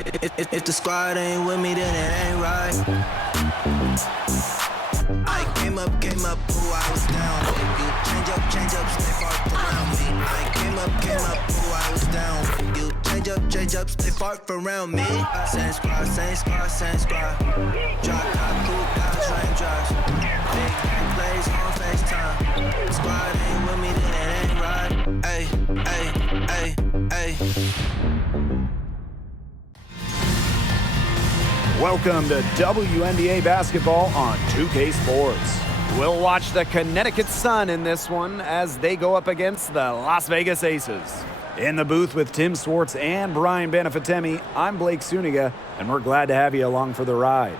If the squad ain't with me, then it ain't right. I came up, who I was down. You change up, stay far around me. I came up, who I was down. You change up, stay far around me. Same squad. Drop top, cool guys, raindrops. Big bang plays on FaceTime. Squad ain't with me, then it ain't right. Ay. Welcome to WNBA basketball on 2K Sports. We'll watch the Connecticut Sun in this one as they go up against the Las Vegas Aces. In the booth with Tim Swartz and Brian Benefitemi, I'm Blake Suniga, and we're glad to have you along for the ride.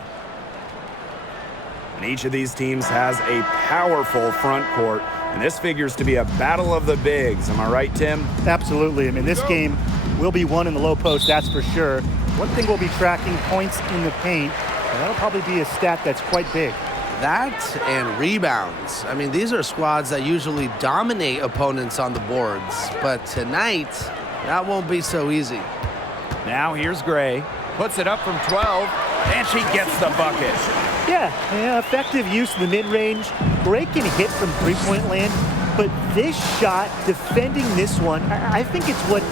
And each of these teams has a powerful front court, and this figures to be a battle of the bigs. Am I right, Tim? Absolutely. I mean, this game will be won in the low post, that's for sure. One thing we'll be tracking, points in the paint, and that'll probably be a stat that's quite big. That and rebounds. I mean, these are squads that usually dominate opponents on the boards, but tonight, that won't be so easy. Now here's Gray, puts it up from 12, and she gets the bucket. Yeah, effective use of the mid-range. Gray can hit from three-point land, but this shot, defending this one, I think it's what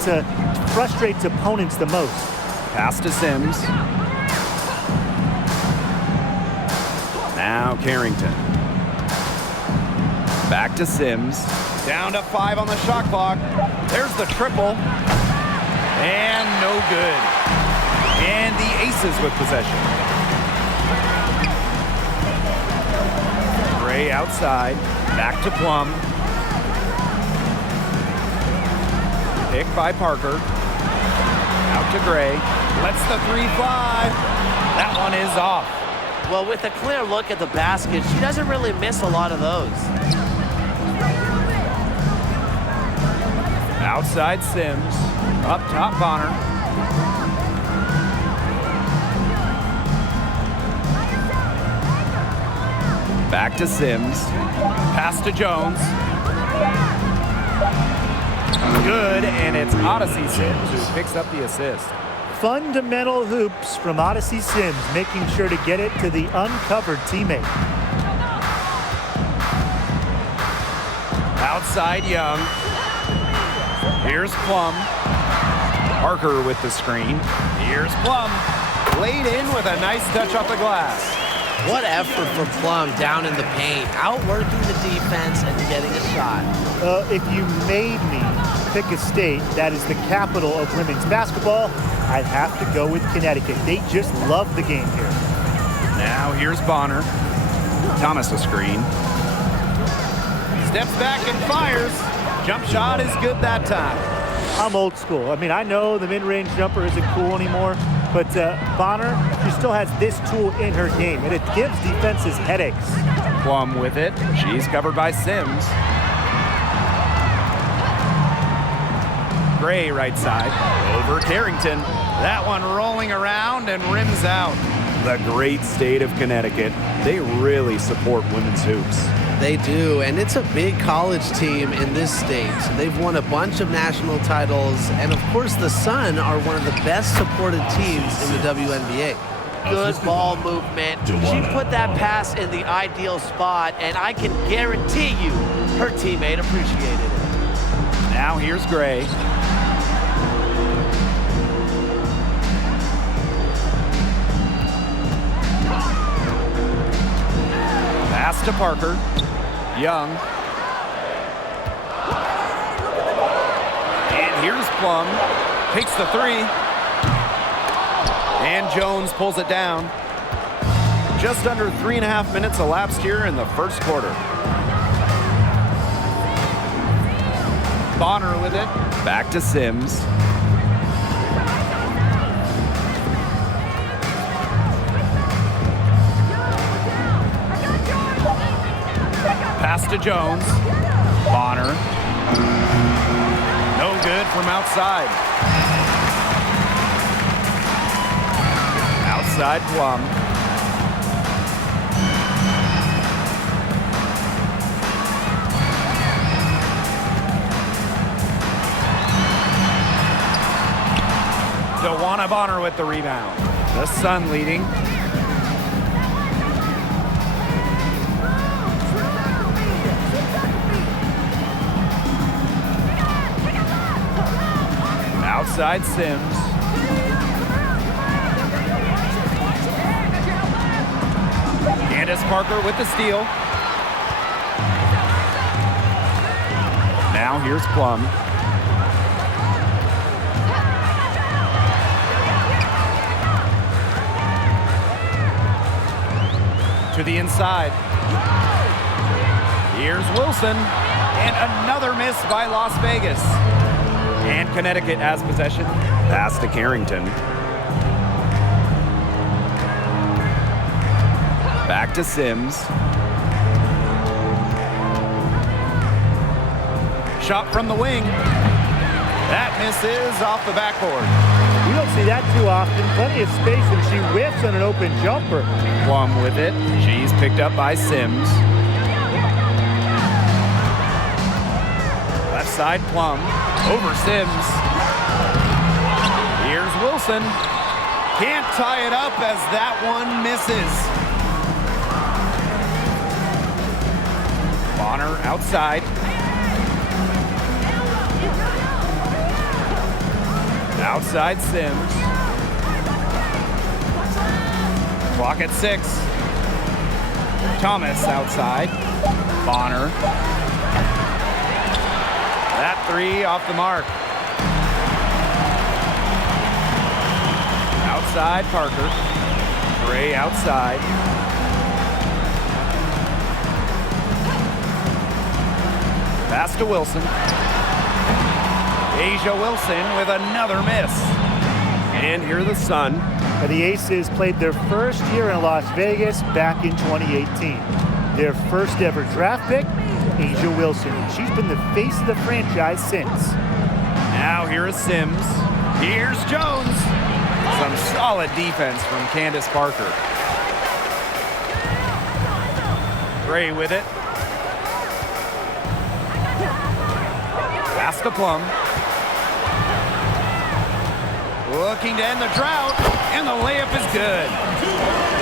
frustrates opponents the most. Pass to Sims. Now Carrington. Back to Sims. Down to 5 on the shot clock. There's the triple. And no good. And the Aces with possession. Gray outside. Back to Plum. Pick by Parker. Out to Gray. Lets the three fly. That one is off. Well, with a clear look at the basket, she doesn't really miss a lot of those. Outside Sims. Up top Bonner. Back to Sims. Pass to Jones. Good, and it's Odyssey Sims who picks up the assist. Fundamental hoops from Odyssey Sims, making sure to get it to the uncovered teammate. Outside Young. Here's Plum. Parker with the screen. Here's Plum. Laid in with a nice touch off the glass. What effort for Plum down in the paint, outworking the defense and getting a shot. If you made me pick a state that is the capital of women's basketball, I'd have to go with Connecticut. They just love the game here. Now here's Bonner. Thomas a screen. Steps back and fires. Jump shot is good that time. I'm old school. I mean, I know the mid-range jumper isn't cool anymore, but Bonner, she still has this tool in her game, and it gives defenses headaches. Plum with it. She's covered by Sims. Gray right side. Over Carrington. That one rolling around and rims out. The great state of Connecticut. They really support women's hoops. They do, and it's a big college team in this state. They've won a bunch of national titles, and of course the Sun are one of the best supported teams in the WNBA. Good ball movement. She put that pass in the ideal spot, and I can guarantee you her teammate appreciated it. Now here's Gray. Pass to Parker. Young. And here's Plum. Takes the three. And Jones pulls it down. Just under 3.5 minutes elapsed here in the first quarter. Bonner with it. Back to Sims. Pass to Jones. Bonner. No good from outside. Outside Plum. Tawana Bonner with the rebound. The Sun leading. Outside Sims. Candace Parker with the steal. Now here's Plum. To the inside. Here's Wilson. And another miss by Las Vegas. And Connecticut has possession. Pass to Carrington. Back to Sims. Shot from the wing. That misses off the backboard. You don't see that too often. Plenty of space, and she whiffs on an open jumper. Plum with it. She's picked up by Sims. Left side, Plum. Over Sims. Here's Wilson. Can't tie it up as that one misses. Bonner outside. Outside Sims. Clock at 6. Thomas outside. Bonner. That three off the mark. Outside Parker. Gray outside. Pass to Wilson. Asia Wilson with another miss. And here are the Sun. The Aces played their first year in Las Vegas back in 2018. Their first ever draft pick, Asia Wilson. She's been the face of the franchise since. Now here is Sims. Here's Jones. Some solid defense from Candace Parker. Gray with it. Pass to Plum. Looking to end the drought, and the layup is good.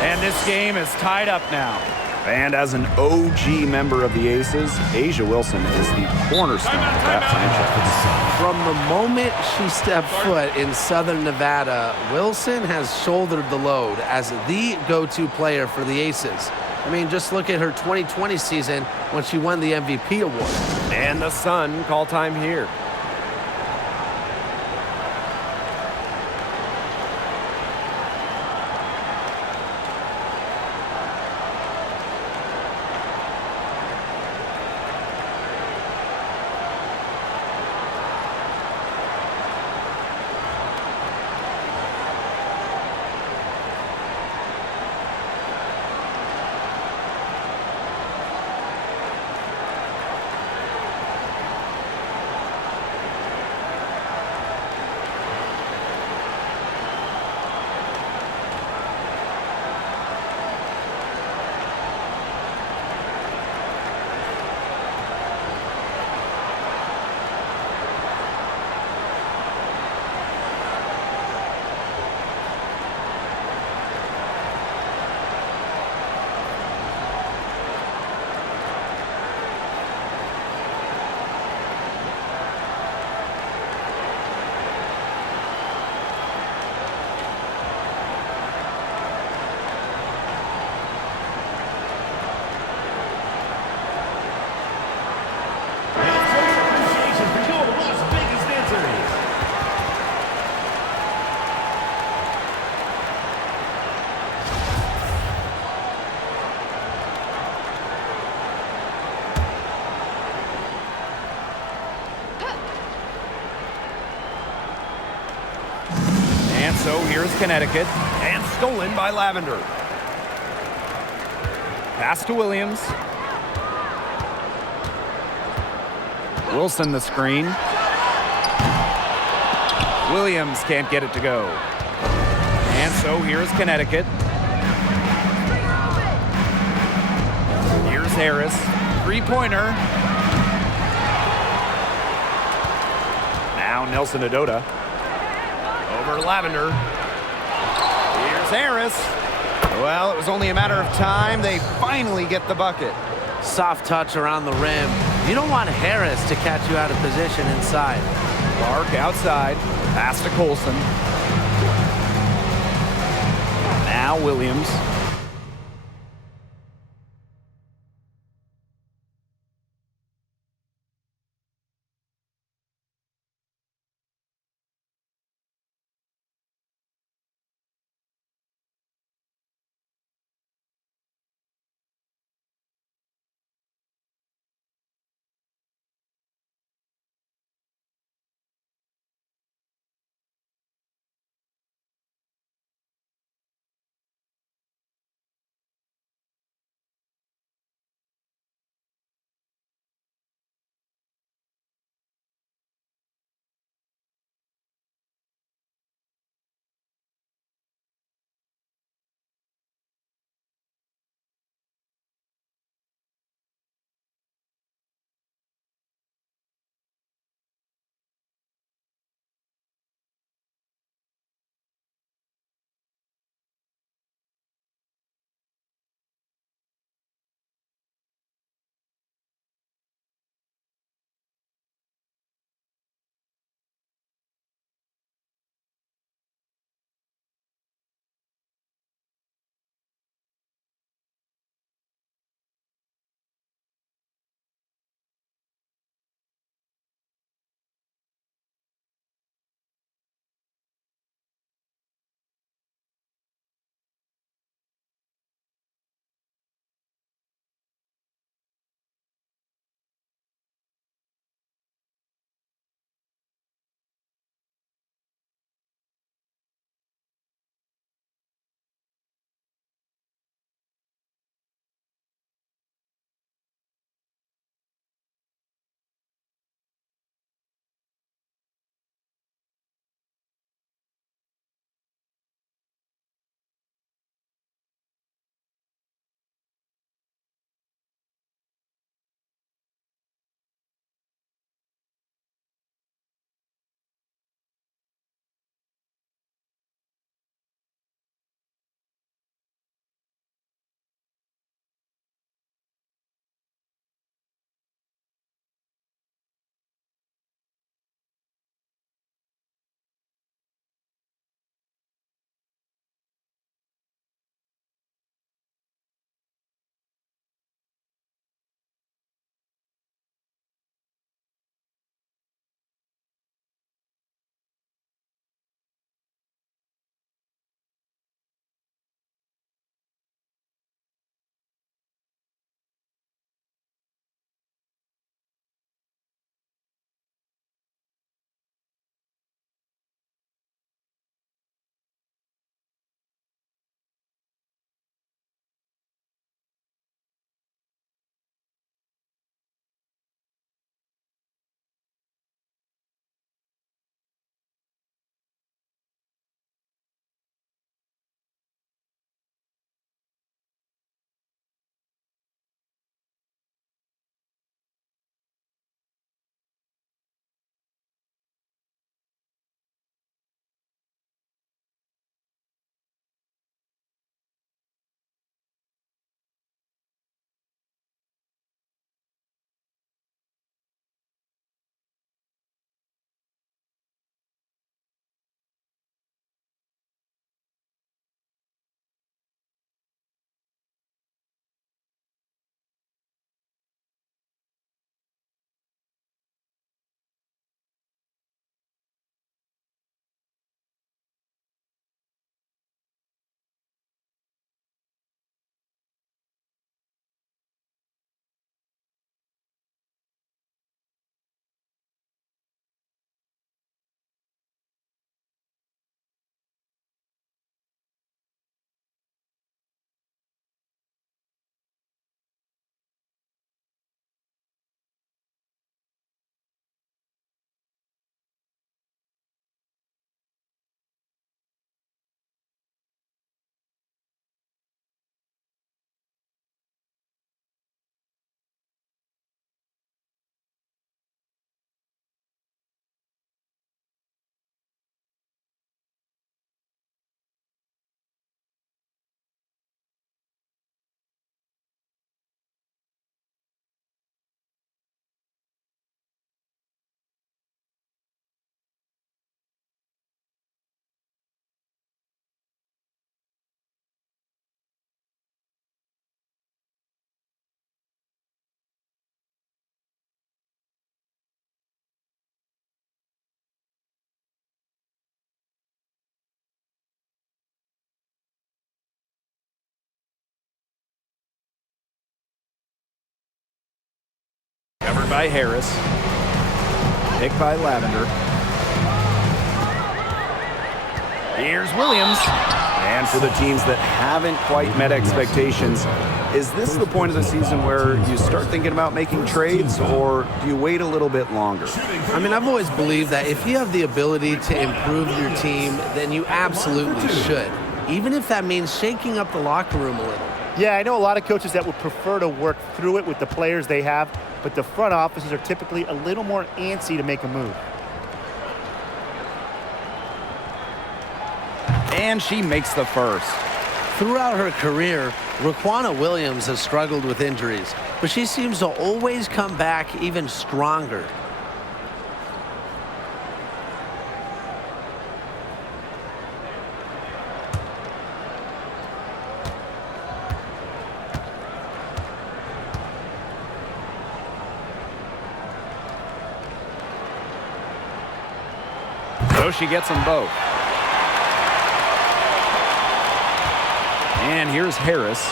And this game is tied up now. And as an OG member of the Aces, Asia Wilson is the cornerstone of that franchise. From the moment she stepped foot in Southern Nevada, Wilson has shouldered the load as the go-to player for the Aces. I mean, just look at her 2020 season when she won the MVP award. And the Sun call time here. So here's Connecticut, and stolen by Lavender. Pass to Williams. Wilson the screen. Williams can't get it to go. And so here's Connecticut. Here's Harris. Three-pointer. Now Nelson Adota. over Lavender. Here's Harris. Well, it was only a matter of time. They finally get the bucket. Soft touch around the rim. You don't want Harris to catch you out of position inside. Clark outside. Pass to Colson. Now Williams. Covered by Harris. Picked by Lavender. Here's Williams. And for the teams that haven't quite met expectations, is this the point of the season where you start thinking about making trades, or do you wait a little bit longer? I mean, I've always believed that if you have the ability to improve your team, then you absolutely should, even if that means shaking up the locker room a little. Yeah, I know a lot of coaches that would prefer to work through it with the players they have, but the front offices are typically a little more antsy to make a move. And she makes the first. Throughout her career, Raquana Williams has struggled with injuries, but she seems to always come back even stronger. So she gets them both. And here's Harris.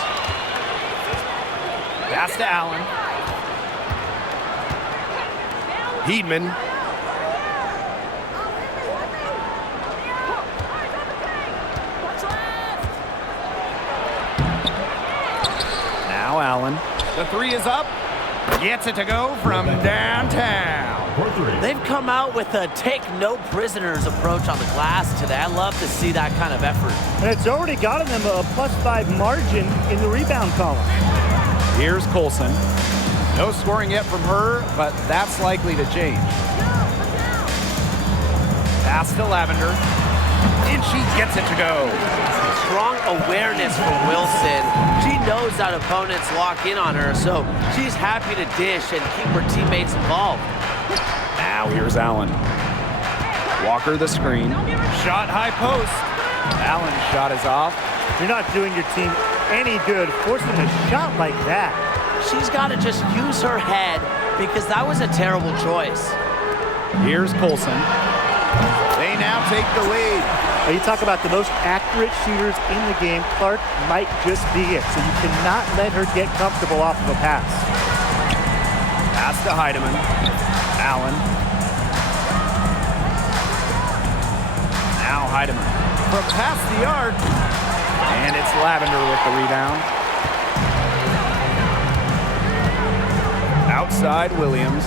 Pass to Allen. Heedman. Now Allen. The three is up. Gets it to go from downtown. They've come out with a take no prisoners approach on the glass today. I love to see that kind of effort. And it's already gotten them a +5 margin in the rebound column. Here's Colson. No scoring yet from her, but that's likely to change. Pass to Lavender. And she gets it to go. Strong awareness from Wilson. She knows that opponents lock in on her, so she's happy to dish and keep her teammates involved. Now here's Allen. Walker the screen. Shot high post. Allen's shot is off. You're not doing your team any good forcing a shot like that. She's got to just use her head because that was a terrible choice. Here's Colson. They now take the lead. Now you talk about the most accurate shooters in the game. Clark might just be it, so you cannot let her get comfortable off of a pass. Pass to Heidemann. Allen. Now Heidemann from past the arc. And it's Lavender with the rebound. Outside Williams.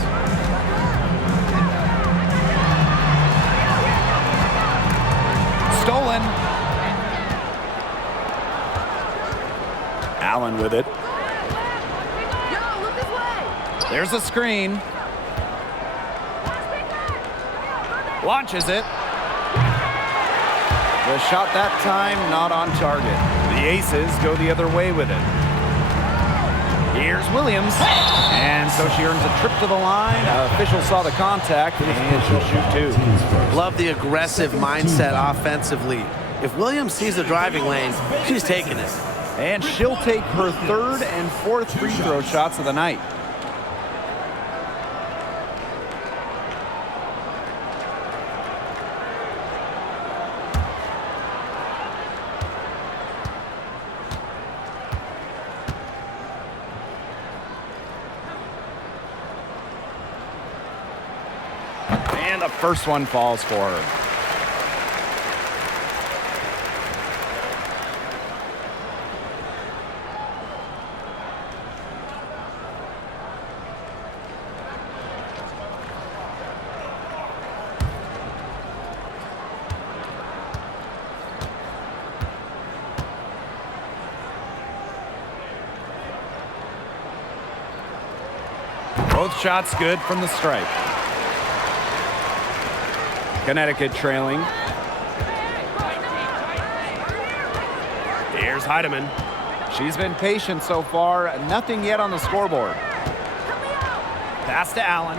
Stolen. Allen with it. There's a screen. Launches it. The shot that time not on target. The Aces go the other way with it. Here's Williams. And so she earns a trip to the line. Official saw the contact, and she'll shoot two. Love the aggressive mindset offensively. If Williams sees the driving lane, she's taking it. And she'll take her third and fourth free throw shots of the night. And the first one falls for her. Both shots good from the stripe. Connecticut trailing. Here's Heidemann. She's been patient so far. Nothing yet on the scoreboard. Pass to Allen.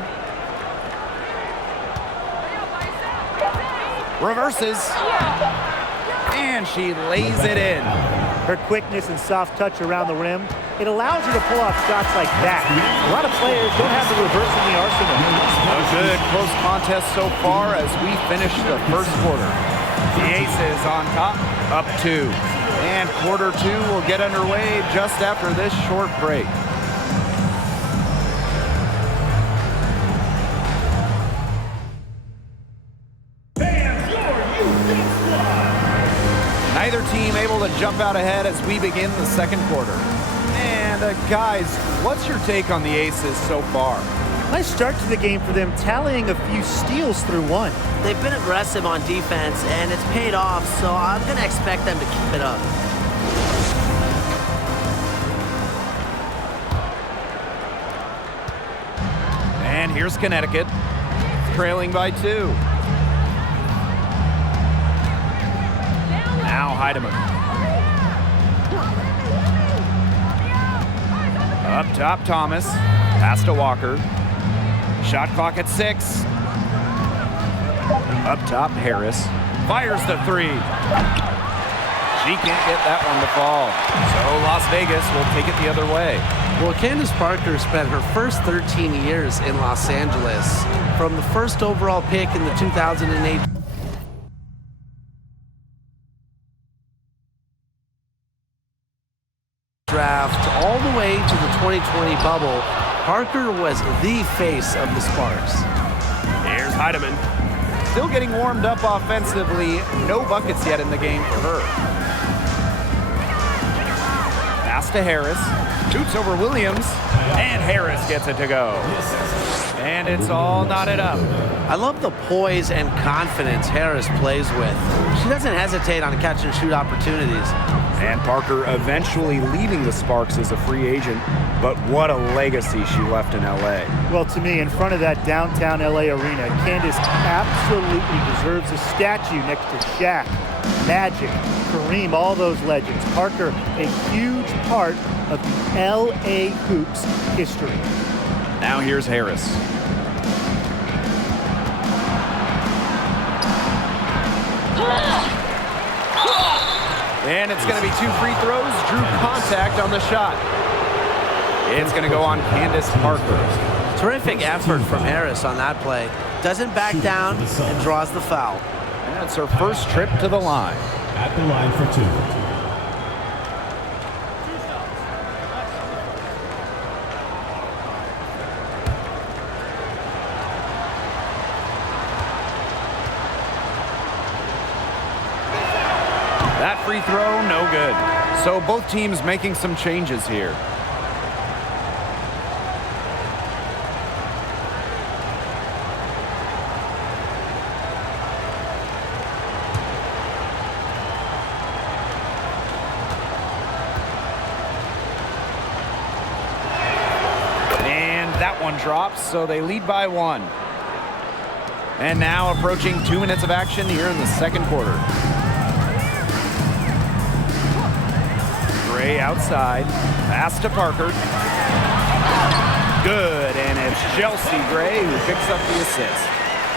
Reverses. And she lays it in. Her quickness and soft touch around the rim, it allows her to pull off shots like that. A lot of players don't have the reverse in the arsenal. A good close contest so far as we finish the first quarter. The Aces on top, up 2. And quarter 2 will get underway just after this short break. Neither team able to jump out ahead as we begin the second quarter. And guys, what's your take on the Aces so far? Nice start to the game for them, tallying a few steals through one. They've been aggressive on defense, and it's paid off, so I'm going to expect them to keep it up. And here's Connecticut, trailing by 2. Now Heidemann. Up top, Thomas. Pass to Walker. Shot clock at 6. Up top, Harris. Fires the 3. She can't get that one to fall. So Las Vegas will take it the other way. Well, Candace Parker spent her first 13 years in Los Angeles. From the first overall pick in the 2008 draft all the way to the 2020 bubble, Parker was the face of the Sparks. Here's Heidemann. Still getting warmed up offensively. No buckets yet in the game for her. Pass to Harris. Shoots over Williams. And Harris gets it to go. And it's all knotted up. I love the poise and confidence Harris plays with. She doesn't hesitate on catch and shoot opportunities. And Parker eventually leaving the Sparks as a free agent, but what a legacy she left in LA. Well, to me, in front of that downtown LA arena, Candace absolutely deserves a statue next to Shaq, Magic, Kareem, all those legends. Parker, a huge part of the LA Hoops history. Now here's Harris. And it's going to be 2 free throws. Drew contact on the shot. It's going to go on Candace Parker. Terrific effort from Harris on that play. Doesn't back down and draws the foul. And that's her first trip to the line. At the line for 2. That free throw, no good. So both teams making some changes here. And that one drops, so they lead by 1. And now approaching 2 minutes of action here in the second quarter. Gray outside, pass to Parker. Good, and it's Chelsea Gray who picks up the assist.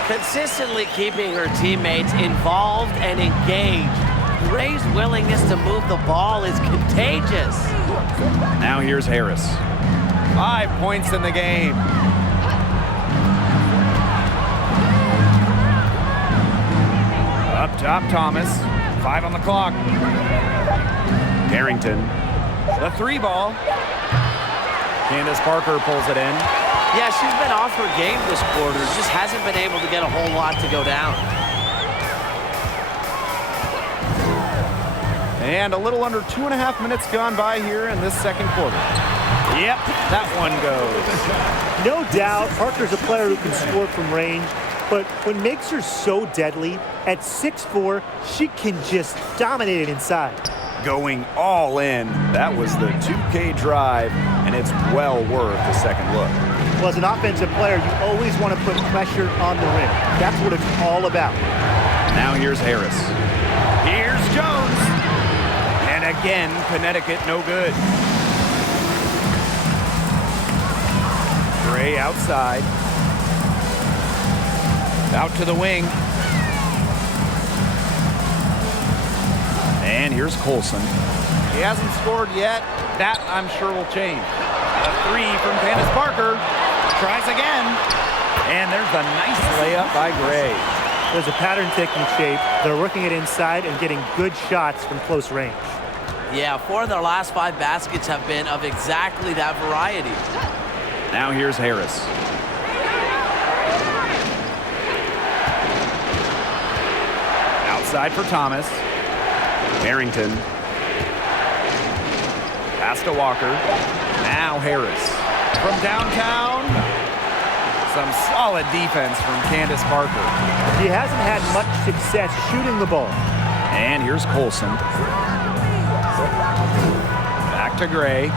Consistently keeping her teammates involved and engaged. Gray's willingness to move the ball is contagious. Now here's Harris. 5 points in the game. Up top, Thomas. 5 on the clock. Harrington, the 3 ball. Candace Parker pulls it in. Yeah, she's been off her game this quarter. Just hasn't been able to get a whole lot to go down. And a little under 2.5 minutes gone by here in this second quarter. Yep, that one goes. No doubt, Parker's a player who can score from range, but what makes her so deadly, at 6'4", she can just dominate it inside. Going all in. That was the 2K drive, and it's well worth a second look. Well, as an offensive player, you always want to put pressure on the rim. That's what it's all about. Now here's Harris. Here's Jones. And again, Connecticut no good. Gray outside. Out to the wing. And here's Colson. He hasn't scored yet. That, I'm sure, will change. A 3 from Candace Parker. Tries again. And there's a nice layup by Gray. There's a pattern taking shape. They're working it inside and getting good shots from close range. Yeah, 4 of their last 5 baskets have been of exactly that variety. Now here's Harris. Outside for Thomas. Harrington. Pass to Walker. Now Harris. From downtown. Some solid defense from Candace Parker. She hasn't had much success shooting the ball. And here's Colson. Back to Gray.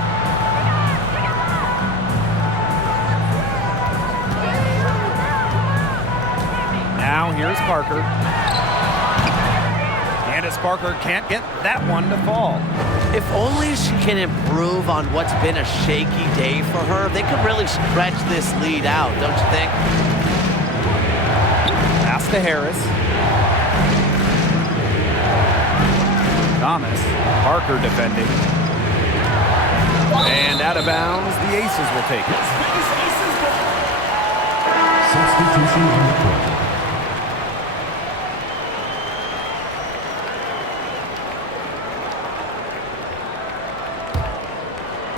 Now here's Parker. Candace Parker can't get that one to fall. If only she can improve on what's been a shaky day for her, they could really stretch this lead out, don't you think? Pass to Harris. Thomas. Parker defending. And out of bounds, the Aces will take it. Substitution on the court.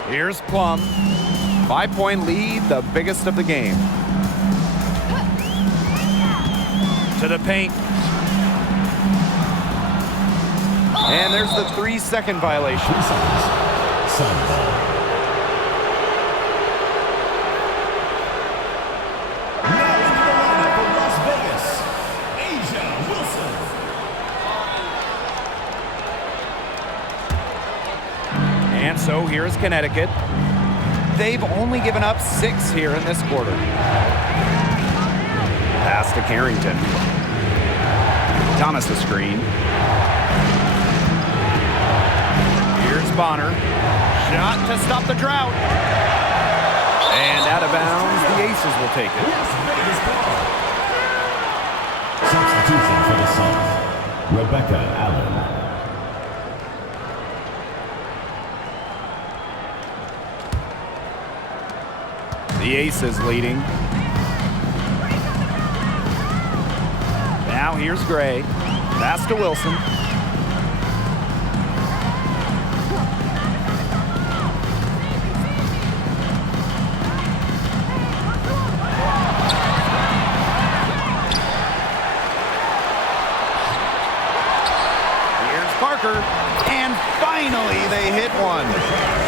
Here's Plum. 5-point lead, the biggest of the game. To the paint. And there's the 3-second violation. 3 seconds. Sun ball. Now into the lineup for Las Vegas, Asia Wilson. And so here's Connecticut. They've only given up 6 here in this quarter. Pass to Carrington. Thomas a screen. Here's Bonner. Shot to stop the drought. And out of bounds, the Aces will take it. Substitution for the Suns, Rebecca Allen. The Aces leading. Now here's Gray. Pass to Wilson. Here's Parker. And finally they hit one.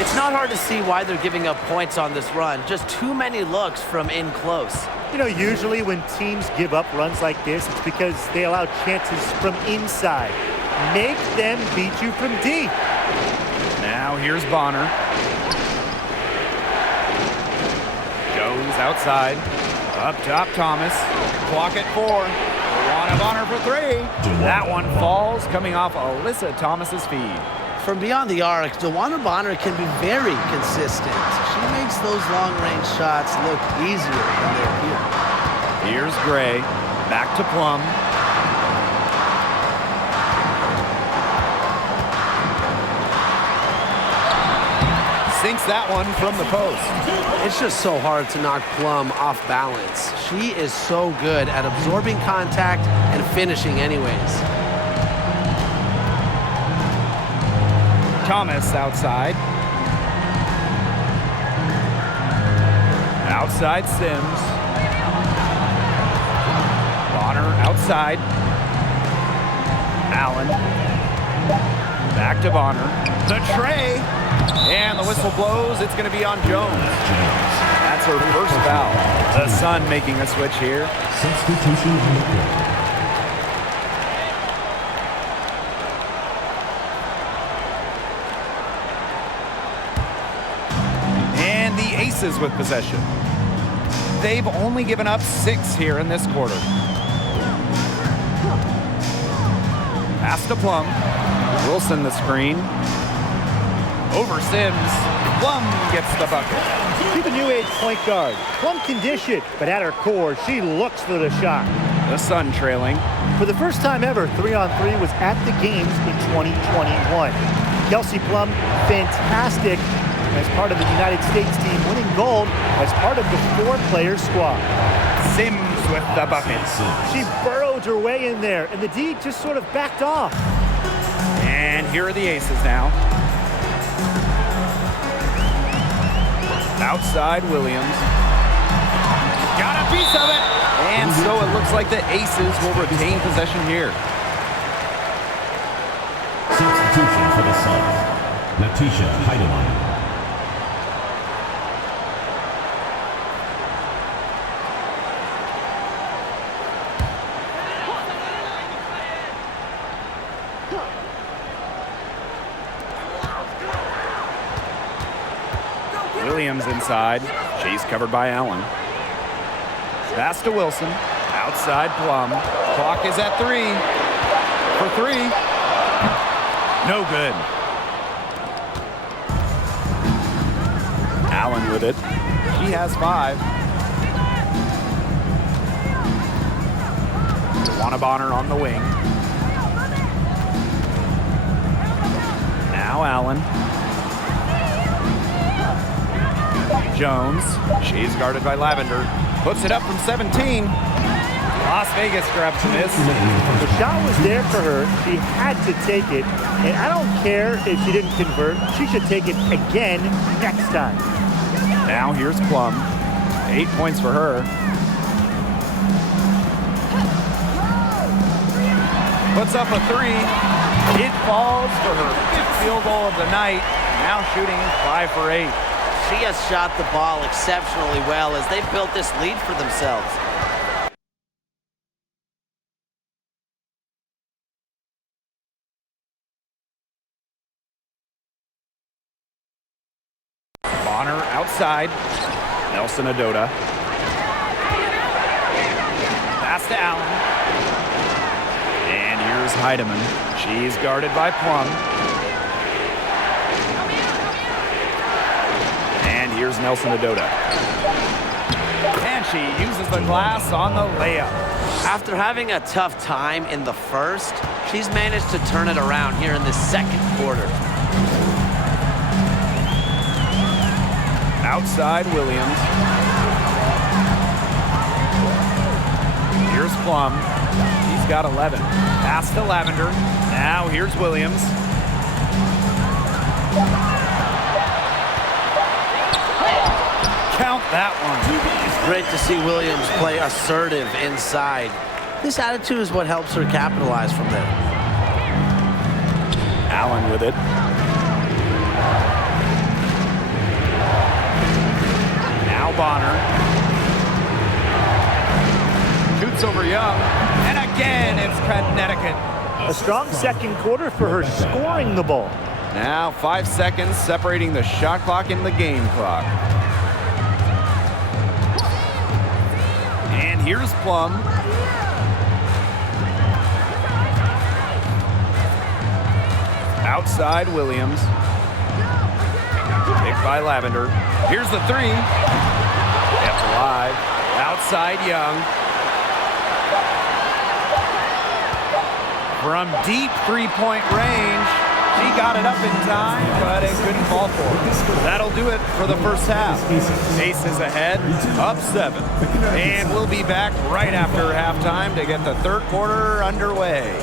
It's not hard to see why they're giving up points on this run. Just too many looks from in close. You know, usually when teams give up runs like this, it's because they allow chances from inside. Make them beat you from deep. Now here's Bonner. Goes outside. Up top, Thomas. Clock at 4. One Bonner for 3. That one falls, coming off Alyssa Thomas's feed. From beyond the arc, DeWanna Bonner can be very consistent. She makes those long-range shots look easier than they appear. Here's Gray. Back to Plum. Sinks that one from the post. It's just so hard to knock Plum off balance. She is so good at absorbing contact and finishing anyways. Thomas outside. Outside Sims. Bonner outside. Allen. Back to Bonner. The tray. And the whistle blows. It's going to be on Jones. That's her first foul. The Sun making a switch here. Substitution on the court. Aces with possession. They've only given up 6 here in this quarter. Pass to Plum. Wilson the screen. Over Sims. Plum gets the bucket. She's a new age point guard. Plum can dish it, but at her core, she looks for the shot. The Sun trailing. For the first time ever, 3-on-3 was at the games in 2021. Kelsey Plum, fantastic as part of the United States team, winning gold as part of the 4-player squad. Sims with the bucket. She burrowed her way in there, and the D just sort of backed off. And here are the Aces now. Outside Williams. Got a piece of it. And so it looks like the Aces will retain possession here. Natisha Heidemann. Williams inside. She's covered by Allen. Pass to Wilson. Outside Plum. Clock is at 3. For 3. No good. Allen with it. She has 5. Dewana Bonner on the wing. Now Allen. Jones. She's guarded by Lavender. Puts it up from 17. Las Vegas grabs the miss. The shot was there for her. She had to take it. And I don't care if she didn't convert. She should take it again next time. Now here's Plum. 8 points for her. Puts up a 3. It falls for her 5th field goal of the night. Now shooting 5 for 8. She has shot the ball exceptionally well as they built this lead for themselves. Bonner outside. Nelson Adota. Pass to Allen. And here's Heidemann. She's guarded by Plum. And here's Nelson Adota. And she uses the glass on the layup. After having a tough time in the first, she's managed to turn it around here in the second quarter. Outside Williams. Here's Plum. He's got 11. Pass to Lavender. Now here's Williams. Count that one. Great to see Williams play assertive inside. This attitude is what helps her capitalize from there. Allen with it. Now Bonner. Shoots over Young. And again, it's Connecticut. A strong second quarter for her scoring the ball. Now 5 seconds separating the shot clock and the game clock. And here's Plum. Outside Williams. Picked by Lavender. Here's the 3. Kept alive. Outside Young. From deep three-point range. She got it up in time, but it couldn't fall for her. That'll do it for the first half. Aces ahead, up 7. And we'll be back right after halftime to get the third quarter underway.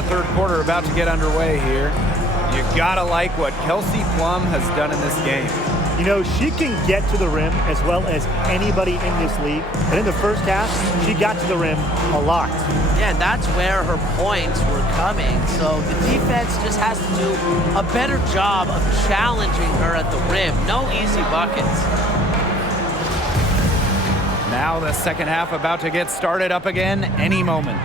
the third quarter about to get underway here. You gotta like what Kelsey Plum has done in this game. You know, she can get to the rim as well as anybody in this league. And in the first half, she got to the rim a lot. Yeah, and that's where her points were coming. So the defense just has to do a better job of challenging her at the rim. No easy buckets. Now the second half about to get started up again any moment.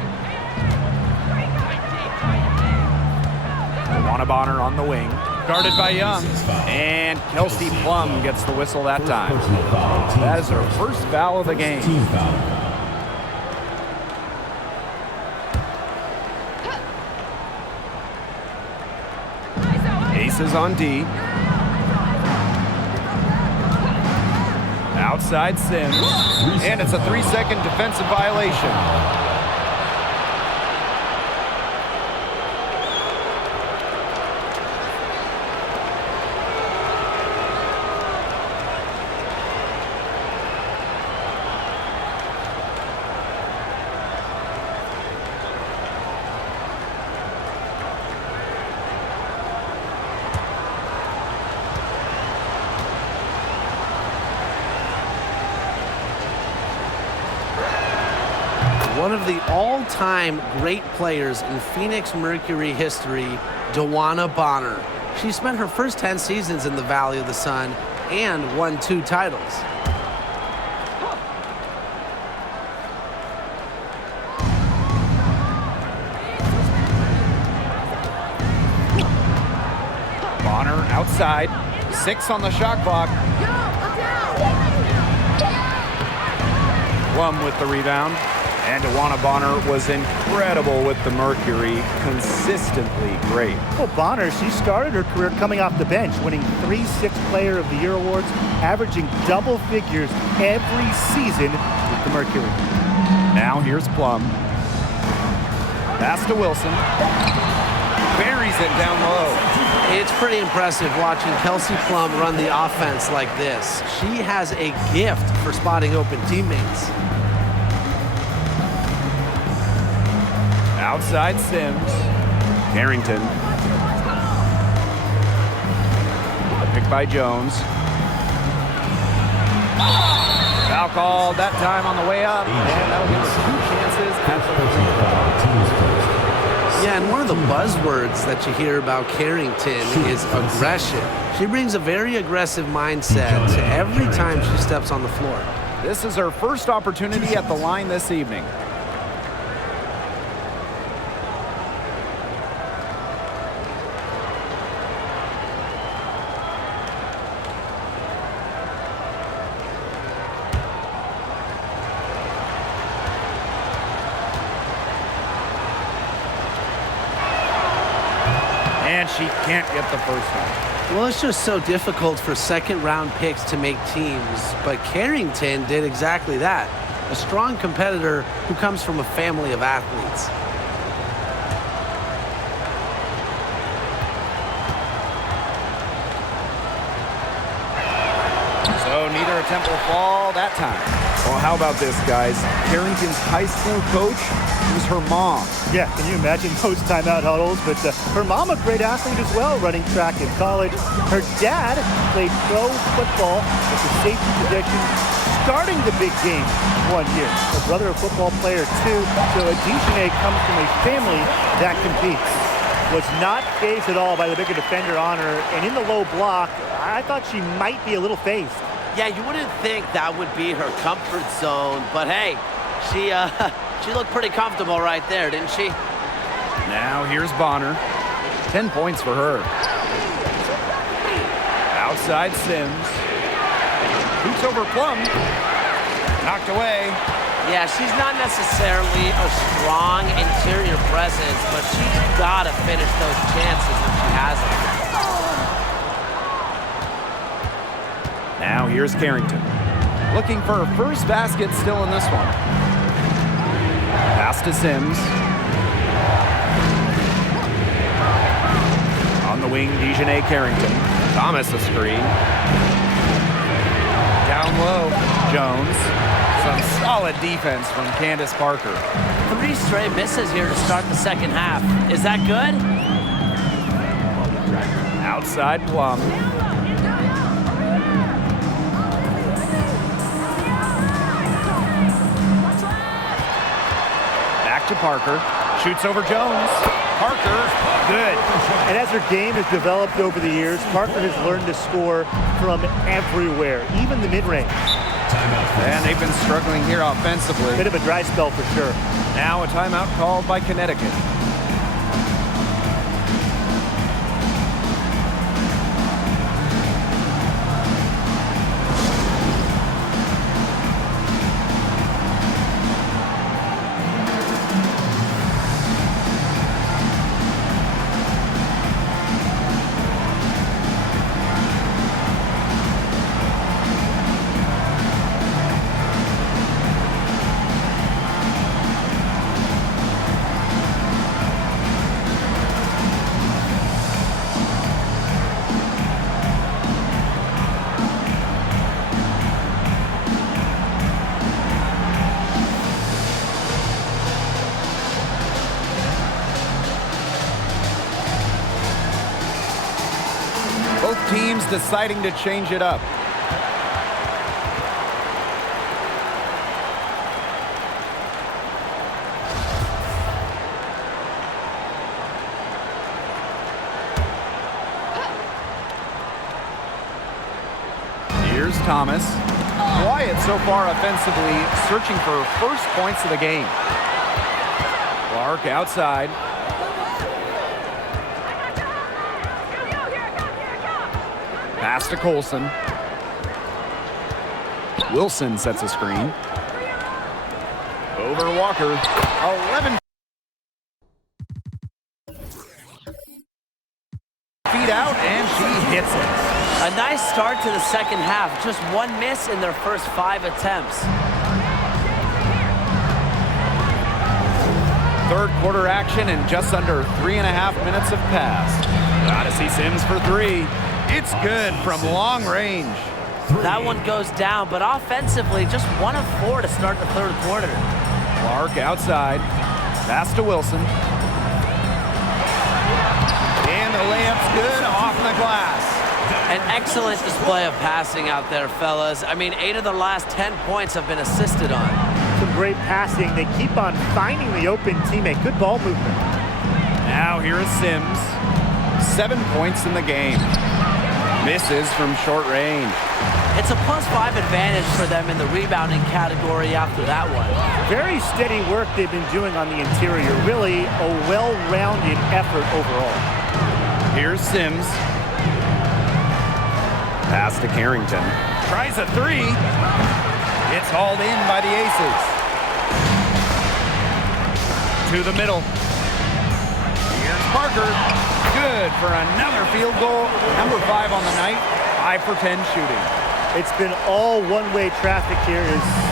Luana Bonner on the wing, guarded by Young, and Kelsey Plum gets the whistle that time. That is her first foul of the game. Team foul. Aces on D. Outside Sims, and it's a 3-second defensive violation. One of the all-time great players in Phoenix Mercury history, Luana Bonner. She spent her first 10 seasons in the Valley of the Sun and won 2 titles. Bonner outside, 6 on the shot clock. Plum with the rebound. And Luana Bonner was incredible with the Mercury, consistently great. Well, Bonner, she started her career coming off the bench, winning 3 Sixth Player of the Year awards, averaging double figures every season with the Mercury. Now here's Plum. Pass to Wilson. Buries it down low. It's pretty impressive watching Kelsey Plum run the offense like this. She has a gift for spotting open teammates. Outside Sims. Carrington. A pick by Jones. Foul called that time on the way up. And that'll give us 2 chances at the Yeah, and one of the buzzwords that you hear about Carrington is aggression. She brings a very aggressive mindset to every time she steps on the floor. This is her first opportunity at the line this evening. And she can't get the first one. Well, it's just so difficult for second-round picks to make teams, but Carrington did exactly that. A strong competitor who comes from a family of athletes. So neither attempt will fall that time. Well, how about this, guys? Carrington's high school coach was her mom. Yeah, can you imagine those timeout huddles? But her mom, a great athlete as well, running track in college. Her dad played pro football at the safety position, starting the big game 1 year. Her brother, a football player too. So Adishane comes from a family that competes. Was not fazed at all by the bigger defender on her. And in the low block, I thought she might be a little fazed. Yeah, you wouldn't think that would be her comfort zone, but hey, she looked pretty comfortable right there, didn't she? Now here's Bonner. 10 points for her. Outside Sims. Shoots over Plum. Knocked away. Yeah, she's not necessarily a strong interior presence, but she's got to finish those chances when she has them. Now here's Carrington. Looking for her first basket still in this one. Pass to Sims. On the wing, Dejanay Carrington. Thomas a screen. Down low, Jones. Some solid defense from Candace Parker. 3 straight misses here to start the second half. Is that good? Outside Plum. Back to Parker. Shoots over Jones. Parker, good. And as her game has developed over the years, Parker has learned to score from everywhere, even the mid-range. And they've been struggling here offensively. Bit of a dry spell for sure. Now a timeout called by Connecticut. Both teams deciding to change it up. Here's Thomas. Quiet so far offensively, searching for first points of the game. Clark outside. Pass to Colson. Wilson sets a screen. Over to Walker. 11 feet out, and she hits it. A nice start to the second half. Just 1 miss in their first 5 attempts. Third quarter action and just under 3.5 minutes have passed. Gotta see Sims for 3. It's good from long range. That one goes down, but offensively, just 1 of 4 to start the third quarter. Clark outside. Pass to Wilson. And the layup's good off the glass. An excellent display of passing out there, fellas. I mean, 8 of the last 10 points have been assisted on. Some great passing. They keep on finding the open teammate. Good ball movement. Now here is Sims. 7 points in the game. Misses from short range. It's a +5 advantage for them in the rebounding category after that one. Very steady work they've been doing on the interior. Really a well-rounded effort overall. Here's Sims. Pass to Carrington. Tries a 3. It's hauled in by the Aces. To the middle. Here's Parker. Good for another field goal. Number 5 on the night. 5 for 10 shooting. It's been all one-way traffic here.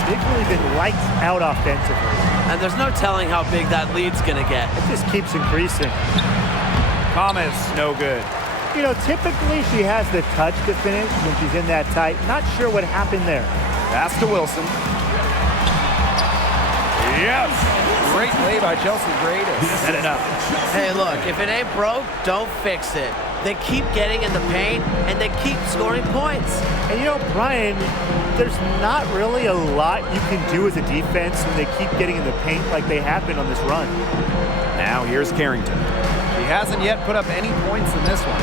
They've really been lights out offensively. And there's no telling how big that lead's going to get. It just keeps increasing. Thomas, no good. You know, typically she has the touch to finish when she's in that tight. Not sure what happened there. Pass to Wilson. Yes! Great play by Chelsea Gray to set it up. Hey, look, if it ain't broke, don't fix it. They keep getting in the paint, and they keep scoring points. And you know, Brian, there's not really a lot you can do as a defense when they keep getting in the paint like they have been on this run. Now here's Carrington. She hasn't yet put up any points in this one.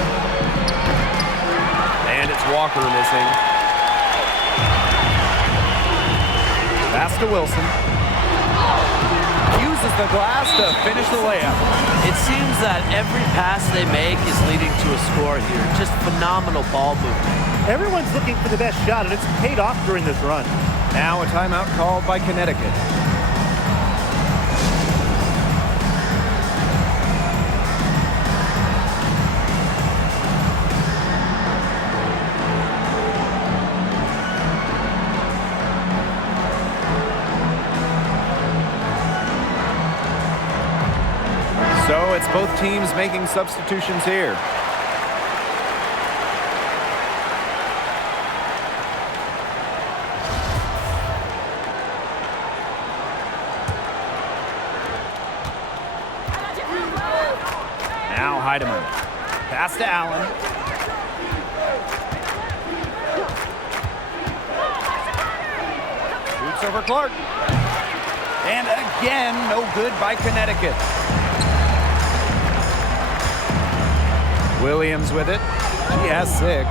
And it's Walker missing. Pass to Wilson. Uses the glass to finish the layup. It seems that every pass they make is leading to a score here. Just phenomenal ball movement. Everyone's looking for the best shot, and it's paid off during this run. Now a timeout called by Connecticut. So it's both teams making substitutions here. Heidemann. Pass to Allen. Shoots over Clark. And again, no good by Connecticut. Williams with it. She has 6.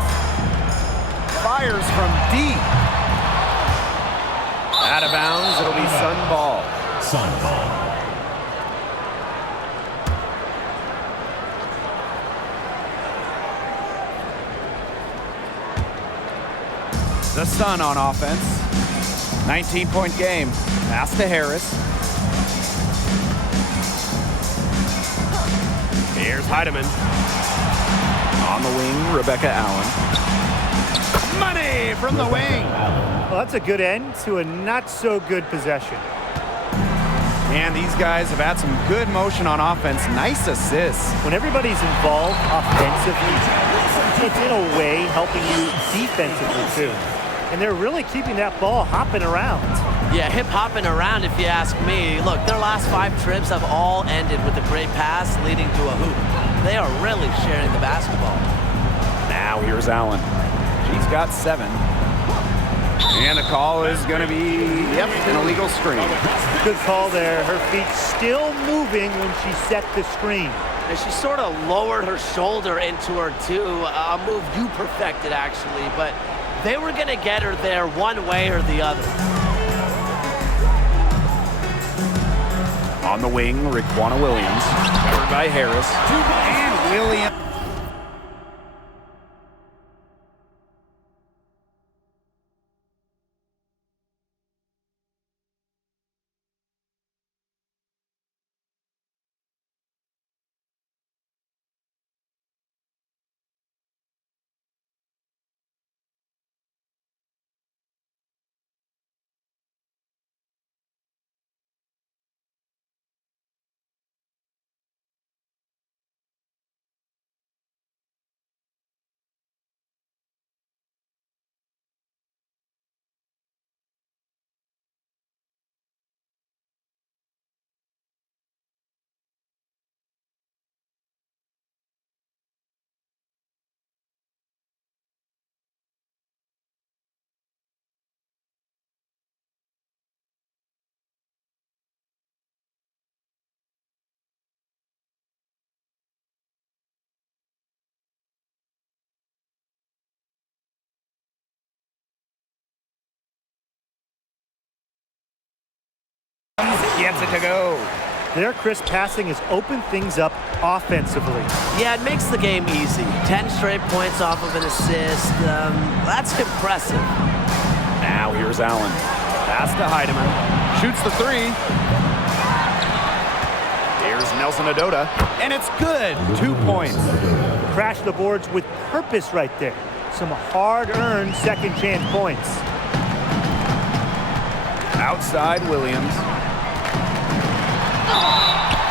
Fires from deep. Out of bounds. It'll be Sun ball. Sun ball. The Sun on offense. 19-point game. Pass to Harris. Here's Heidemann. On the wing, Rebecca Allen. Money from the wing. Well, that's a good end to a not-so-good possession. And these guys have had some good motion on offense. Nice assists. When everybody's involved offensively, it's in a way helping you defensively, too. And they're really keeping that ball hopping around. Yeah, hip hopping around if you ask me. Look, their last 5 trips have all ended with a great pass leading to a hoop. They are really sharing the basketball. Now here's Allen. She's got 7. And the call is going to be, an illegal screen. Good call there. Her feet still moving when she set the screen. And she sort of lowered her shoulder into her, too. A move you perfected, actually. But they were going to get her there one way or the other. On the wing, Raquana Williams. Covered by Harris. And Williams. Gets it to go. Their crisp passing has opened things up offensively. Yeah, it makes the game easy. 10 straight points off of an assist. That's impressive. Now here's Allen. Pass to Heidemann. Shoots the 3. Here's Nelson Adota. And it's good. 2 points. Crash the boards with purpose right there. Some hard-earned second-chance points. Outside Williams.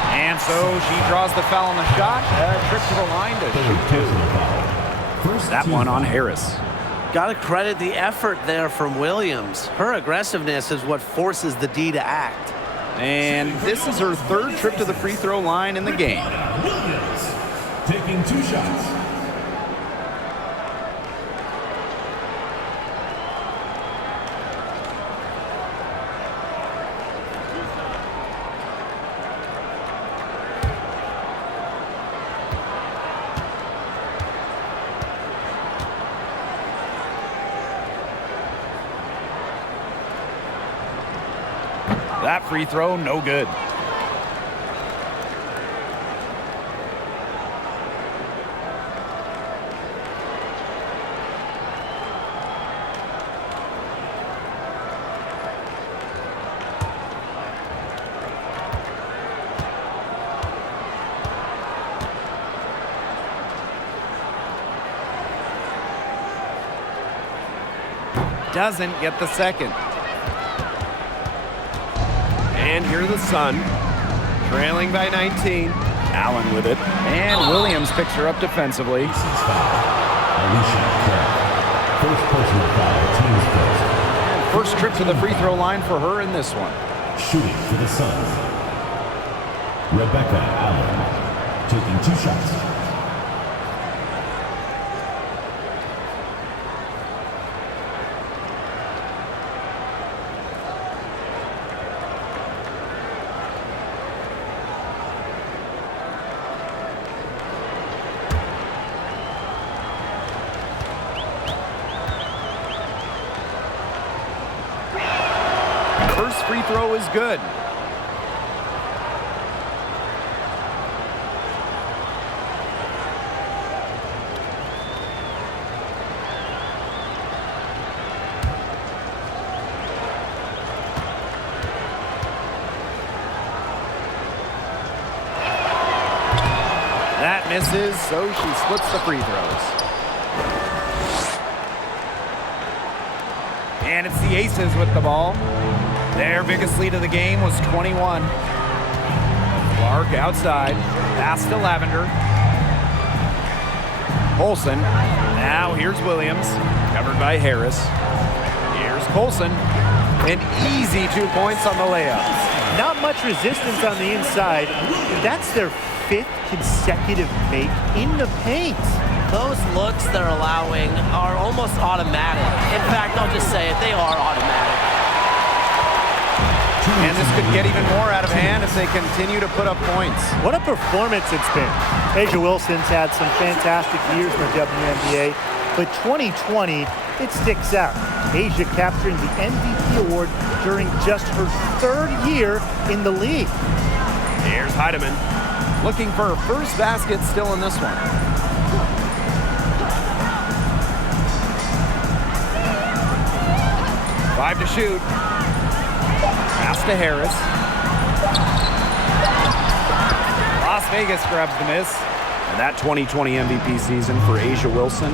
And so she draws the foul on the shot. A trip to the line to shoot 2. That one on Harris. Got to credit the effort there from Williams. Her aggressiveness is what forces the D to act. And this is her 3rd trip to the free throw line in the game. Williams taking 2 shots. That free throw, no good. Doesn't get the second. And here's the Sun, trailing by 19. Allen with it. And Williams picks her up defensively. Alicia Kerr. First personal foul, team's first. And first trip to the free throw line for her in this one. Shooting for the Suns. Rebecca Allen taking 2 shots. throw is good. That misses, so she splits the free throws. And it's the Aces with the ball. Their biggest lead of the game was 21. Clark outside. Pass to Lavender. Colson. Now here's Williams. Covered by Harris. Here's Colson. An easy 2 points on the layup. Not much resistance on the inside. That's their 5th consecutive make in the paint. Those looks they're allowing are almost automatic. In fact, I'll just say it, they are automatic. And this could get even more out of hand if they continue to put up points. What a performance it's been. Asia Wilson's had some fantastic years in the WNBA, but 2020, it sticks out. Asia capturing the MVP award during just her 3rd year in the league. Here's Heidemann. Looking for her first basket still in this one. Five to shoot. Pass to Harris. Las Vegas grabs the miss. And that 2020 MVP season for Asia Wilson,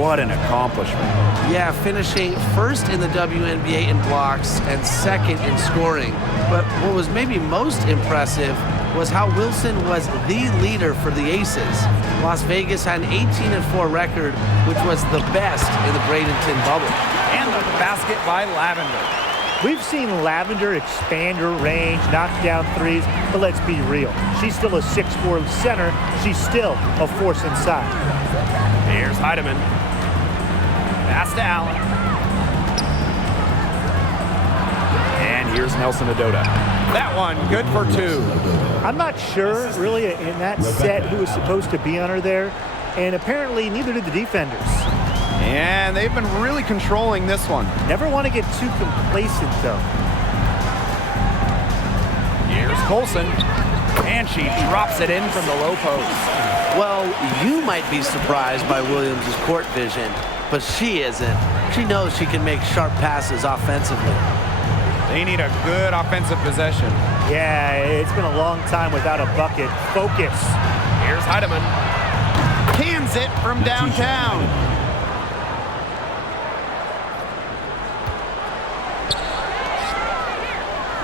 what an accomplishment. Yeah, finishing first in the WNBA in blocks and second in scoring. But what was maybe most impressive was how Wilson was the leader for the Aces. Las Vegas had an 18-4 record, which was the best in the Bradenton bubble. And the basket by Lavender. We've seen Lavender expand her range, knock down threes, but let's be real. She's still a 6'4" center. She's still a force inside. Here's Heidemann. Pass to Allen. And here's Nelson Adota. That one, good for 2. I'm not sure, really, in that set who was supposed to be on her there, and apparently neither did the defenders. And they've been really controlling this one. Never want to get too complacent, though. Here's Colson. And she drops it in from the low post. Well, you might be surprised by Williams' court vision, but she isn't. She knows she can make sharp passes offensively. They need a good offensive possession. Yeah, it's been a long time without a bucket. Focus. Here's Heidemann. Cans it from downtown.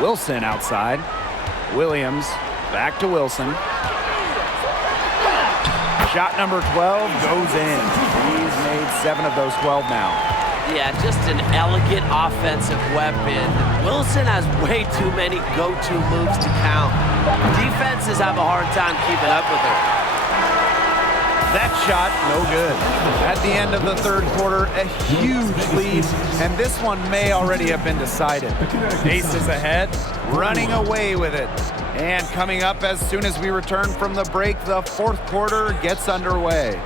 Wilson outside. Williams back to Wilson. Shot number 12 goes in. He's made 7 of those 12 now. Yeah, just an elegant offensive weapon. Wilson has way too many go-to moves to count. Defenses have a hard time keeping up with her. That shot, no good. At the end of the 3rd quarter, a huge lead, and this one may already have been decided. Aces ahead, running away with it. And coming up as soon as we return from the break, the 4th quarter gets underway.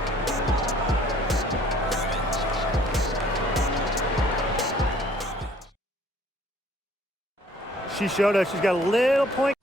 She showed us she's got a little point.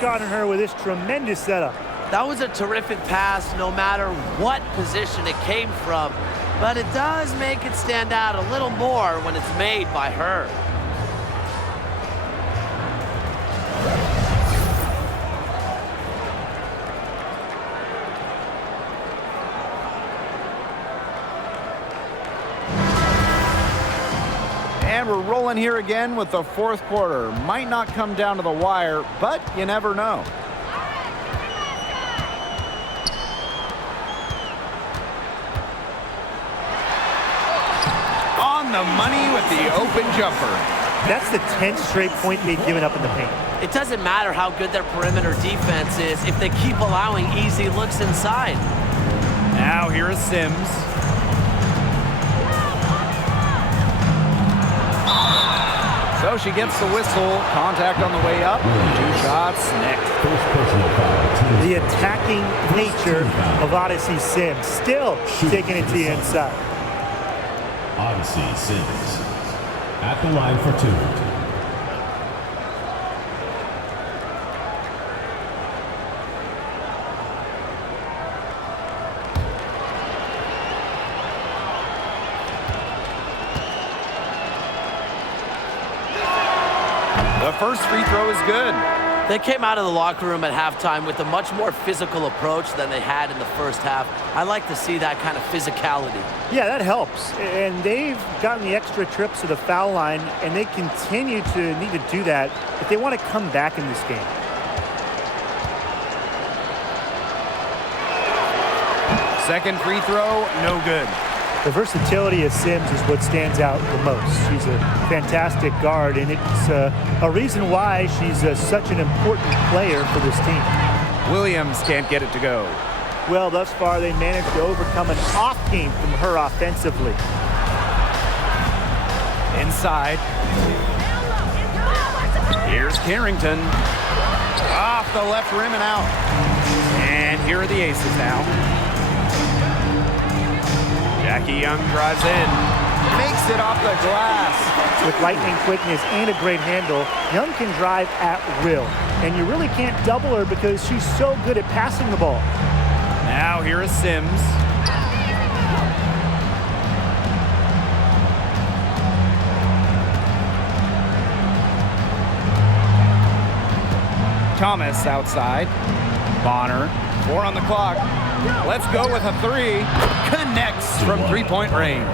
work on her with this tremendous setup. That was a terrific pass no matter what position it came from, but it does make it stand out a little more when it's made by her. And we're rolling here again with the fourth quarter. Might not come down to the wire, but you never know. On the money with the open jumper. That's the 10th straight point they've given up in the paint. It doesn't matter how good their perimeter defense is if they keep allowing easy looks inside. Now here is Sims. So she gets the whistle. Contact on the way up. 2 shots next. First personal foul. The attacking nature of Odyssey Sims still taking it to the inside. Odyssey Sims at the line for 2. The first free throw is good. They came out of the locker room at halftime with a much more physical approach than they had in the first half. I like to see that kind of physicality. Yeah, that helps. And they've gotten the extra trips to the foul line, and they continue to need to do that if they want to come back in this game. Second free throw, no good. The versatility of Sims is what stands out the most. She's a fantastic guard, and it's a reason why she's such an important player for this team. Williams can't get it to go. Well, thus far, they managed to overcome an off game from her offensively. Inside. Here's Carrington. Off the left rim and out. And here are the Aces now. Jackie Young drives in, makes it off the glass. With lightning quickness and a great handle, Young can drive at will. And you really can't double her because she's so good at passing the ball. Now here is Sims. Thomas outside. Bonner, 4 on the clock. Let's go with a 3. Connects from three-point range.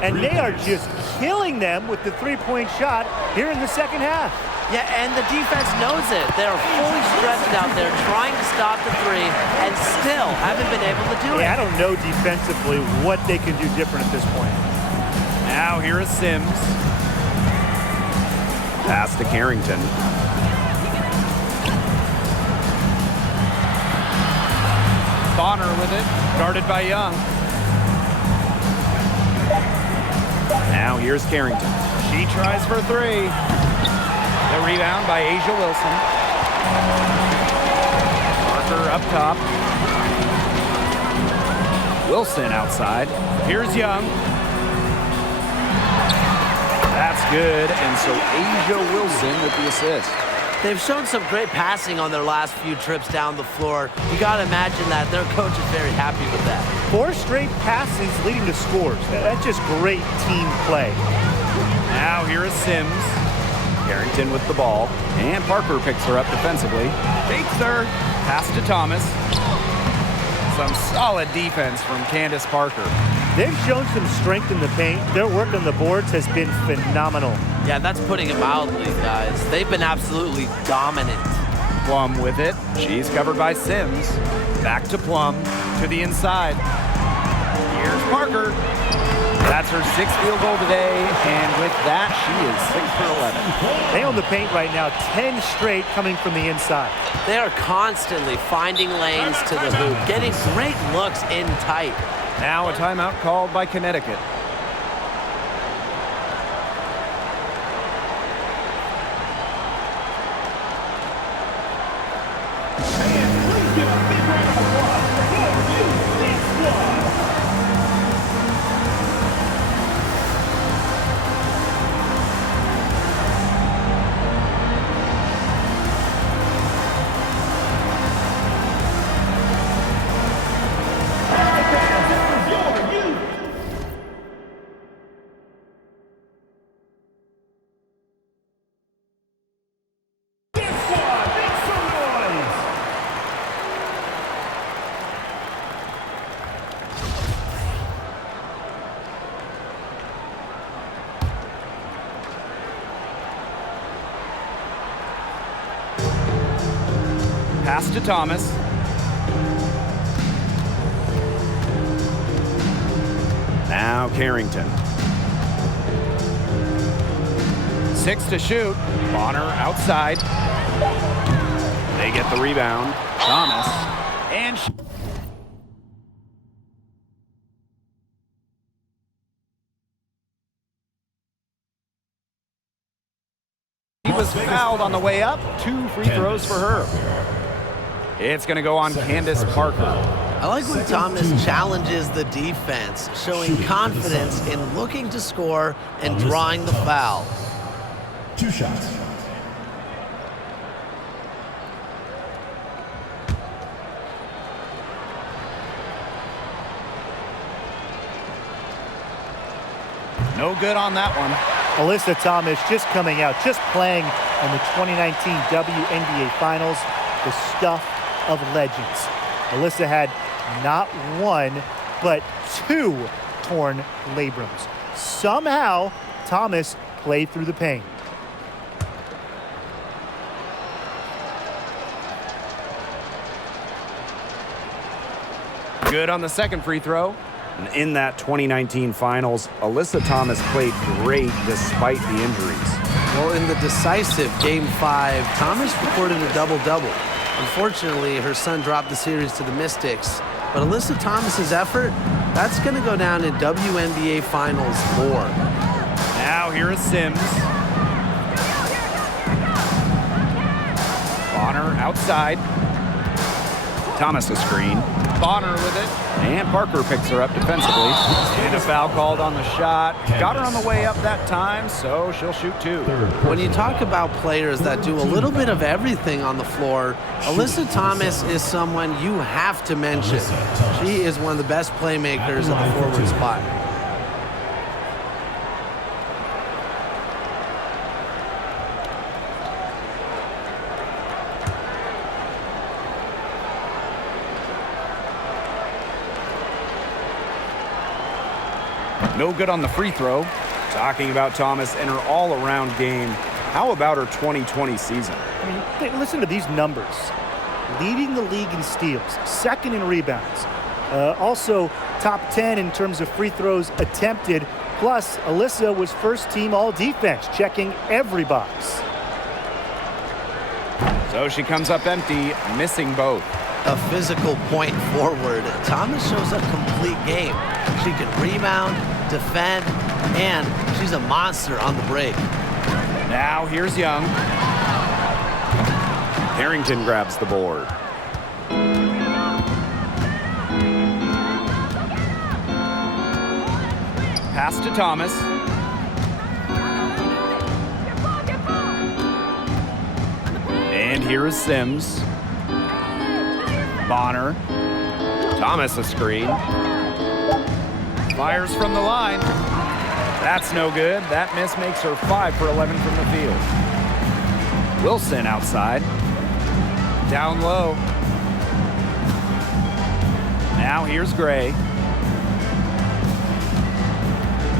And they are just killing them with the three-point shot here in the second half. Yeah, and the defense knows it. They're fully stretched out there trying to stop the 3 and still haven't been able to do it. I don't know defensively what they can do different at this point. Now here is Sims. Pass to Carrington. Bonner with it, guarded by Young. Now here's Carrington. She tries for 3. The rebound by Asia Wilson. Parker up top. Wilson outside. Here's Young. That's good, and so Asia Wilson with the assist. They've shown some great passing on their last few trips down the floor. You got to imagine that their coach is very happy with that. 4 straight passes leading to scores. That's just great team play. Now here is Sims. Carrington with the ball. And Parker picks her up defensively. Takes her. Pass to Thomas. Some solid defense from Candace Parker. They've shown some strength in the paint. Their work on the boards has been phenomenal. Yeah, that's putting it mildly, guys. They've been absolutely dominant. Plum with it. She's covered by Sims. Back to Plum. To the inside. Here's Parker. That's her 6th field goal today, and with that, she is 6 for 11. They own the paint right now, 10 straight coming from the inside. They are constantly finding lanes to the hoop, getting great looks in tight. Now a timeout called by Connecticut. Pass to Thomas. Now Carrington. 6 to shoot. Bonner outside. They get the rebound. Thomas. And he was fouled on the way up. 2 free throws for her. It's going to go on Candace Parker. I like when Thomas challenges the defense, showing confidence in looking to score and drawing the foul. 2 shots. No good on that one. Alyssa Thomas just coming out, just playing in the 2019 WNBA Finals, the stuff of legends. Alyssa had not 1, but 2 torn labrums. Somehow, Thomas played through the pain. Good on the second free throw. And in that 2019 Finals, Alyssa Thomas played great despite the injuries. Well, in the decisive Game 5, Thomas recorded a double-double. Unfortunately, her son dropped the series to the Mystics. But Alyssa Thomas's effort, that's going to go down in WNBA Finals lore. Now here is Sims. Bonner outside. Thomas a screen. Bonner with it. And Parker picks her up defensively. And a foul called on the shot. Got her on the way up that time, so she'll shoot 2. When you talk about players that do a little bit of everything on the floor, Alyssa Thomas is someone you have to mention. She is one of the best playmakers at the forward spot. No good on the free throw. Talking about Thomas and her all-around game, how about her 2020 season? I mean, listen to these numbers. Leading the league in steals, 2nd in rebounds. Also, top 10 in terms of free throws attempted. Plus, Alyssa was first team all-defense, checking every box. So she comes up empty, missing both. A physical point forward, Thomas shows a complete game. She can rebound, defend, and she's a monster on the break. Now here's Young. Harrington grabs the board. Pass to Thomas. And here is Sims. Bonner. Thomas a screen. Fires from the line. That's no good. That miss makes her 5 for 11 from the field. Wilson outside. Down low. Now here's Gray.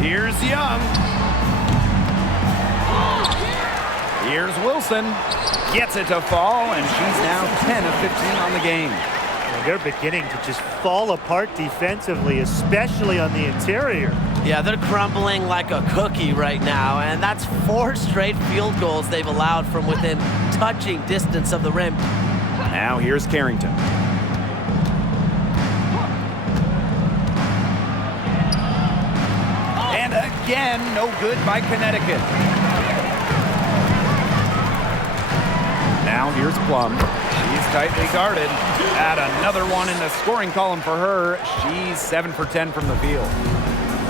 Here's Young. Here's Wilson. Gets it to fall, and she's now 10 of 15 on the game. And they're beginning to just fall apart defensively, especially on the interior. Yeah, they're crumbling like a cookie right now, and that's 4 straight field goals they've allowed from within touching distance of the rim. Now here's Carrington. And again, no good by Connecticut. Now here's Plum. She's tightly guarded. Add another one in the scoring column for her. She's 7 for 10 from the field.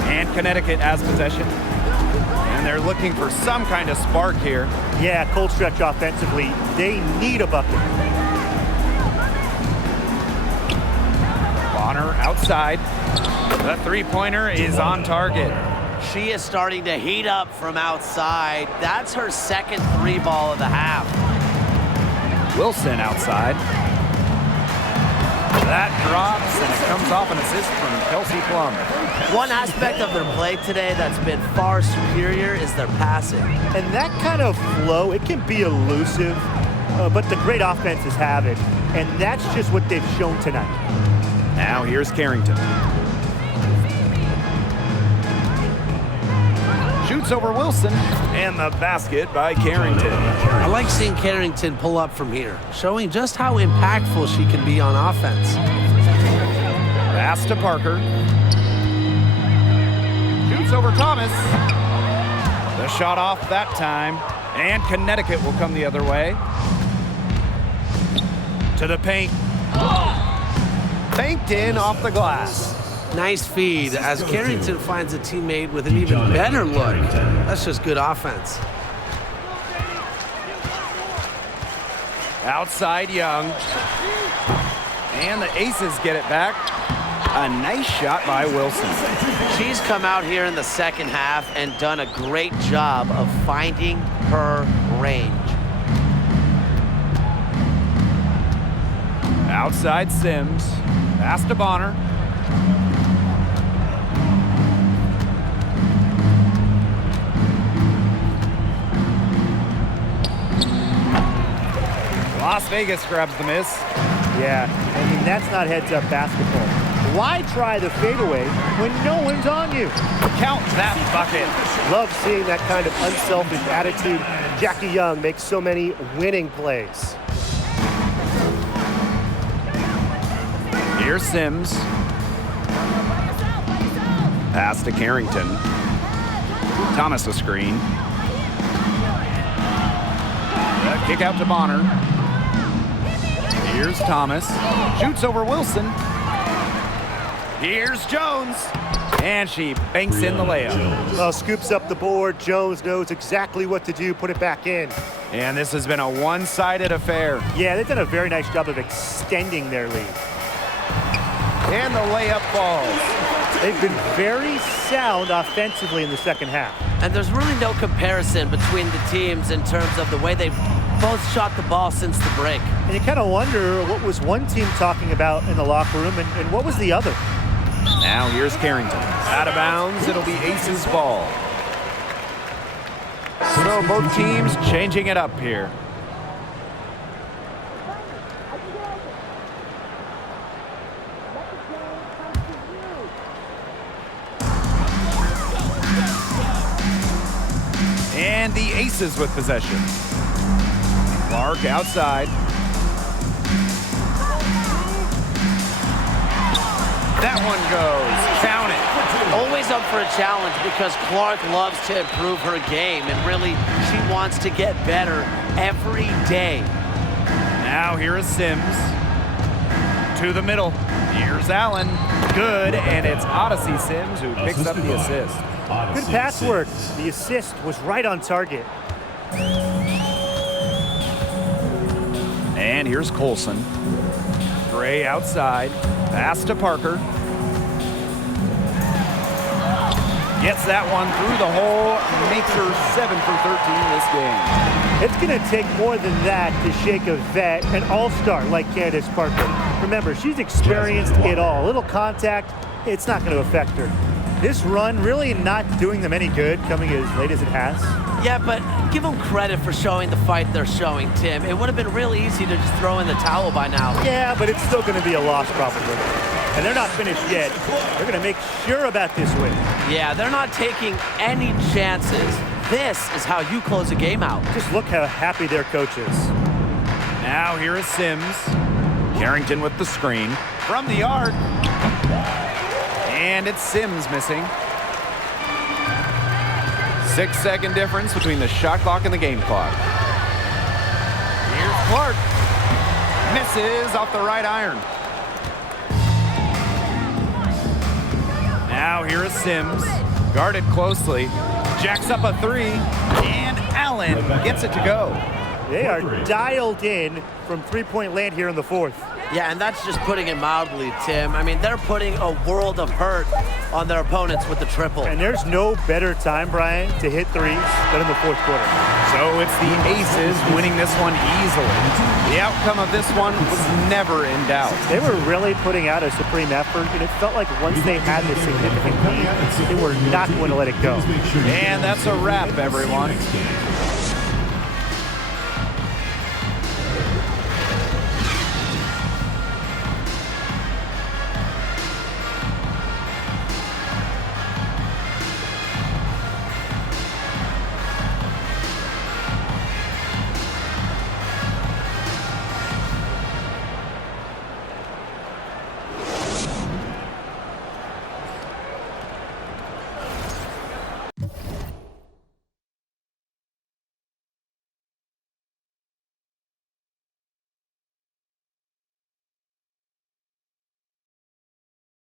And Connecticut has possession. And they're looking for some kind of spark here. Yeah, cold stretch offensively. They need a bucket. Bonner outside. The three-pointer is on target. She is starting to heat up from outside. That's her second 3-ball of the half. Wilson outside. That drops, and it comes off an assist from Kelsey Plum. One aspect of their play today that's been far superior is their passing. And that kind of flow, it can be elusive, but the great offenses have it. And that's just what they've shown tonight. Now here's Carrington. Shoots over Wilson, and the basket by Carrington. I like seeing Carrington pull up from here, showing just how impactful she can be on offense. Pass to Parker. Shoots over Thomas. The shot off that time, and Connecticut will come the other way. To the paint. Banked in off the glass. Nice feed as Carrington finds a teammate with an even better look. That's just good offense. Outside Young. And the Aces get it back. A nice shot by Wilson. She's come out here in the second half and done a great job of finding her range. Outside Sims. Pass to Bonner. Las Vegas grabs the miss. Yeah, I mean, that's not heads-up basketball. Why try the fadeaway when no one's on you? Count that bucket. Love seeing that kind of unselfish attitude. Jackie Young makes so many winning plays. Here's Sims. Pass to Carrington. Thomas a screen. Kick out to Bonner. Here's Thomas. Shoots over Wilson. Here's Jones. And she banks in the layup. Well, scoops up the board. Jones knows exactly what to do. Put it back in. And this has been a one-sided affair. Yeah, they've done a very nice job of extending their lead. And the layup falls. They've been very sound offensively in the second half. And there's really no comparison between the teams in terms of the way they've both shot the ball since the break. And you kind of wonder what was one team talking about in the locker room and what was the other? Now here's Carrington. Out of bounds, it'll be Aces ball. So both teams changing it up here. And the Aces with possession. Clark outside. That one goes. Count it. Always up for a challenge because Clark loves to improve her game, and really she wants to get better every day. Now here is Sims. To the middle. Here's Allen. Good, and it's Odyssey Sims who picks up the assist. Good pass work. The assist was right on target. And here's Colson. Gray outside. Pass to Parker. Gets that one through the hole. Makes her 7 for 13 this game. It's going to take more than that to shake a vet, an all-star like Candace Parker. Remember, she's experienced it all. A little contact, it's not going to affect her. This run really not doing them any good, coming as late as it has. Yeah, but give them credit for showing the fight they're showing, Tim. It would have been really easy to just throw in the towel by now. Yeah, but it's still going to be a loss probably. And they're not finished yet. They're going to make sure about this win. Yeah, they're not taking any chances. This is how you close a game out. Just look how happy their coach is. Now here is Sims. Carrington with the screen. From the arc. And it's Sims missing. 6-second difference between the shot clock and the game clock. Here's Clark. Misses off the right iron. Now here is Sims. Guarded closely. Jacks up a three. And Allen gets it to go. They are dialed in from three-point land here in the fourth. Yeah, and that's just putting it mildly, Tim. I mean, they're putting a world of hurt on their opponents with the triple. And there's no better time, Brian, to hit threes than in the fourth quarter. So it's the Aces winning this one easily. The outcome of this one was never in doubt. They were really putting out a supreme effort, and it felt like once they had this significant lead, they were not going to let it go. And that's a wrap, everyone.